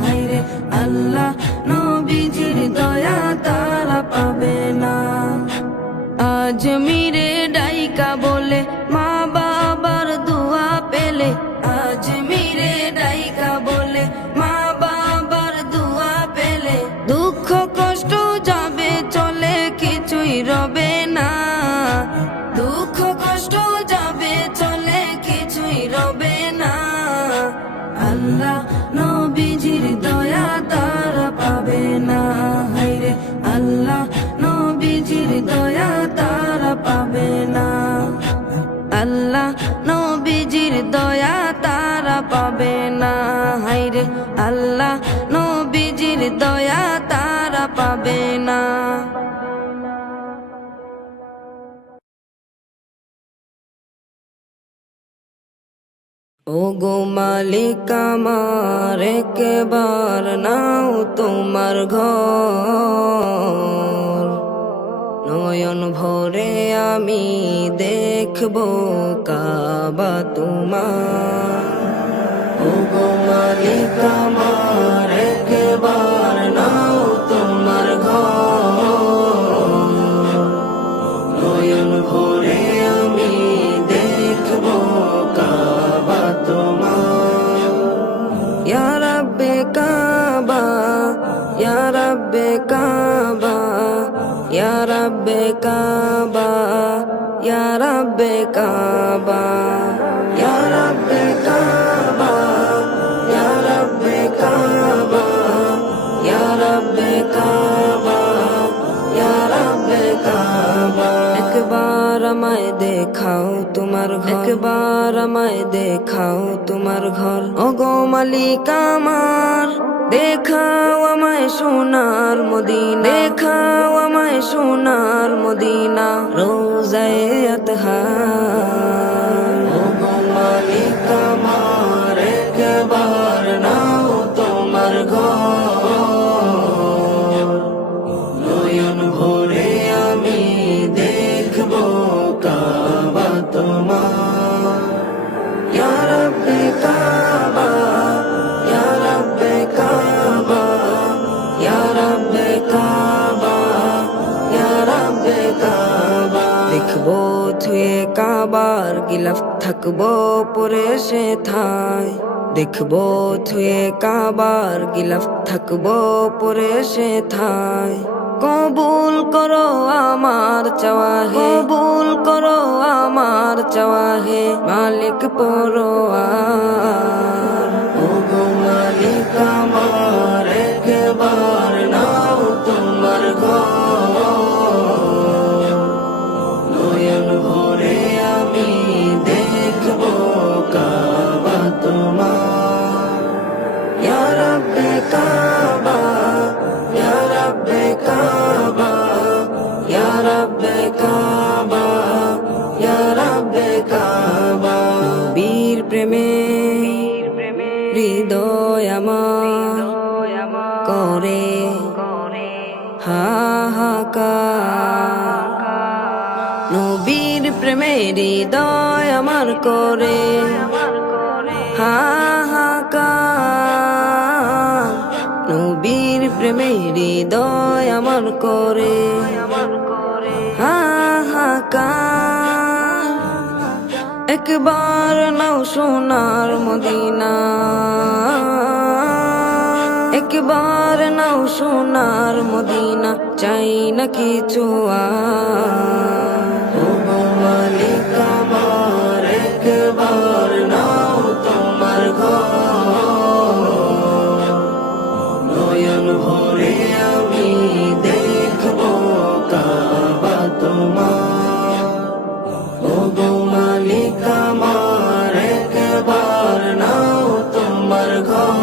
হায়রে আল্লাহ নবীজির দয়া তারা পাবে না আজমিরে ডাইকা বলে মা বাবার দোয়া পেলে আজমিরে ডাইকা বলে মা বাবার দোয়া পেলে দুঃখ কষ্ট যাবে চলে কিছুই রবে না দুঃখ কষ্ট যাবে চলে কিছুই রবে না আল্লাহ নবীজির দয়া তারা পাবে না হায়রে আল্লাহ নবীজির দয়া তারা পাবে না আল্লাহ নবীজির দয়া তারা পাবে না হায়রে আল্লাহ নবীজির দয়া তারা পাবে না ও গো মালিক আমার একবার নাও তোমার ঘর নয়ন ভরে আমি দেখব কাবা তোমার ও গো মালিক আমার একবার নাও তোমার ঘর নয়ন ভরে আমি দেখব কাবা তোমার ইয়া রাব্বে কাবা ইয়া রাব্বে কাবা ইয়া রাব্বে কাবা ইয়া রাব্বে কাবা ইয়া রাব্বে কাবা ইয়া রাব্বে কাবা ইয়া রাব্বে কাবা ইয়া রাব্বে কাবা একবার আমায় দেখাও তোমার ঘর একবার আমায় দেখাও তোমার ঘর ওগো মালিক আমার দেখাও আমায় সোনার মদিনা দেখাও আমায় সোনার মদিনা রোজায়ে আতহার ওগো মালিক আমার একবার নাও তোমার ঘর নয়ন ভরে আমি দেখব কাবা তোমার ইয়া রাব্বে কাবা ইয়া রাব্বে কাবা ইয়া রাব্বে কাবা ইয়া রাব্বে কাবা দেখবো থুয়ে কাবার গিলাফ থাকবো পরে সে থায় দেখবো থুয়ে কাবার গিলাফ থাকবো পরে সে থায় কবুল করো আমার চাওয়া হে কবুল করো আমার চাওয়া হে মালিক পরোয়ার ওগো মালিক আমার একবার নাও তোমার ঘর নয়ন ভরে আমি দেখব কাবা তোমার ইয়া রাব্বে কাবা ইয়া রাব্বে কাবা ইয়া রাব্বে কাবা ইয়া রাব্বে কাবা বীর প্রেমে হৃদয় আমার করে হাহাকার নবীর প্রেমে হৃদয় আমার করে হাহাকার নবীর প্রেমে হৃদয় আমার করে হাহাকার একবার নাও সোনার মদিনা একবার নাও সোনার মদিনা, চাই না কিছু আর। ও গো মালিক আমার একবার নাও তোমার ঘর, নয়ন ভরে আমি দেখবো কাবা তোমার। ও গো মালিক আমার একবার নাও তোমার ঘর,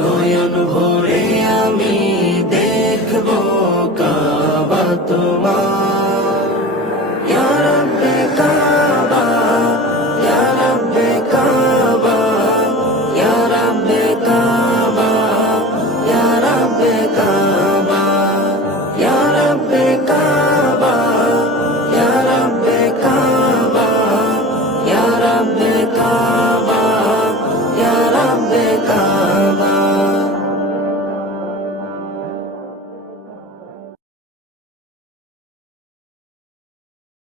নয়ন ভরে আমি দেখবো কাবা তোমার। ইয়া রাব্বে কাবা, ইয়া রাব্বে কাবা, ইয়া রাব্বে কাবা, ইয়া রাব্বে কাবা, ইয়া রাব্বে কাবা, ইয়া রাব্বে কাবা, ইয়া রাব্বে কাবা, ইয়া রাব্বে কাবা।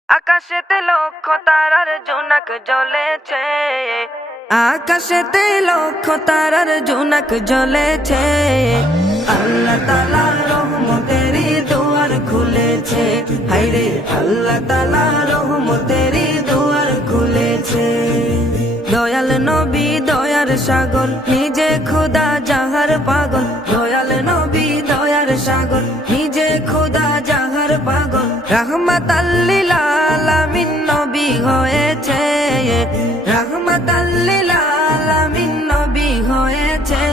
আকাশেতে লক্ষ তারার জোনাক জ্বলেছে, আকাশেতে লক্ষ তারার জোনাক জ্বলেছে। আল্লাহ তাআলা রহমতেরই দুয়ার খুলেছে, হায়রে আল্লাহ তাআলা রহমতেরই দুয়ার খুলেছে। দয়াল নবী দয়ার সাগর, নিজে খোদা যাহার পাগল। দয়াল নবী দয়ার সাগর, নিজে খোদা যাহার পাগল। রাহমাতাল লিল আলামিন নবী হয়েছে, রাহমাতাল লিল আলামিন নবী হয়েছে।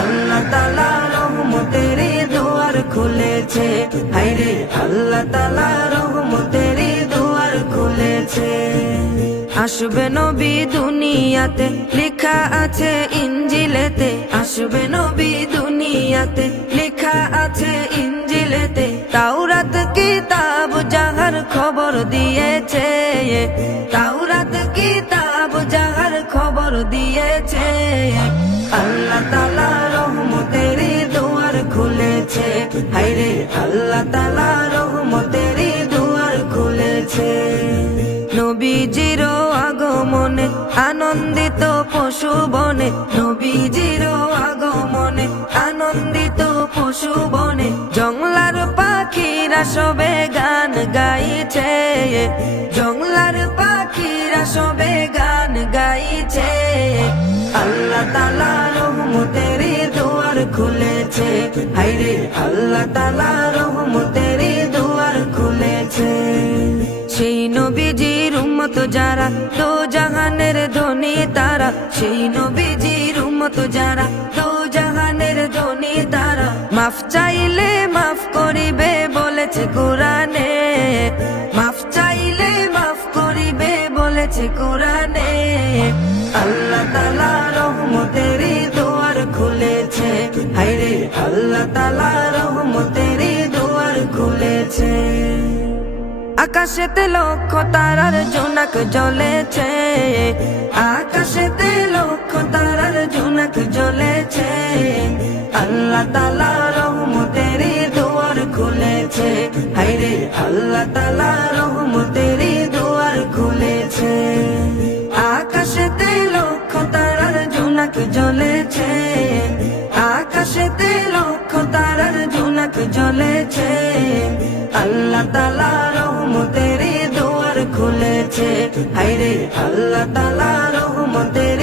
আল্লাহ তাআলা রহমতেরই দুয়ার খুলেছে, হায়রে আল্লাহ তাআলা রহমতেরই দুয়ার খুলেছে। আসবে নবী দুনিয়াতে, লেখা আছে ইনজিলেতে। আসবে নবী দুনিয়াতে, লেখা আছে ইনজিলেতে। তাওরাত কিতাব যাহার খবর দিয়েছে, তাওরাত কিতাব যাহার খবর দিয়েছে। আল্লাহ তাআলা রহমতেরই দুয়ার খুলেছে, হায়রে আল্লাহ তাআলা রহমতেরই দুয়ার খুলেছে। নবীজির আগমনে আনন্দিত পশু বনে, নবীজির আগমনে আনন্দিত পশু বনে। জংলার পাখিরা সবে গান গাইছে, জংলার পাখিরা সবে গান গাইছে। আল্লাহ তাআলা রহমতেরই দুয়ার খুলেছে, হায়রে আল্লাহ তাআলা রহমতেরই দুয়ার খুলেছে। সেই নবীজির উম্মত যারা, দো জাহানের ধনী তারা। সেই নবীজির উম্মত যারা, দো জাহানের ধনী তারা। মাফ চাইলে মাফ করিবে বলেছে কোরআনে, মাফ চাইলে মাফ করিবে বলেছে কোরআনে। আল্লাহ তাআলা রহমতেরই দুয়ার খুলেছে, হায়রে আল্লাহ তাআলা রহমতেরই দুয়ার খুলেছে। আকাশেতে লক্ষ তারার জোনাক জ্বলেছে, আকাশেতে লক্ষ তারার জোনাক জ্বলেছে। আল্লাহ তাআলা রহমতেরই দুয়ার খুলেছে, হায়রে আল্লাহ তাআলা রহমতেরই দুয়ার খুলেছে। আকাশেতে লক্ষ তারার জোনাক জ্বলেছে, আকাশেতে লক্ষ তারার জোনাক জ্বলেছে। আল্লাহ তাআলা রহমতেরই দুয়ার খুলেছে, হায়রে আল্লাহ তাআলা রহমতেরই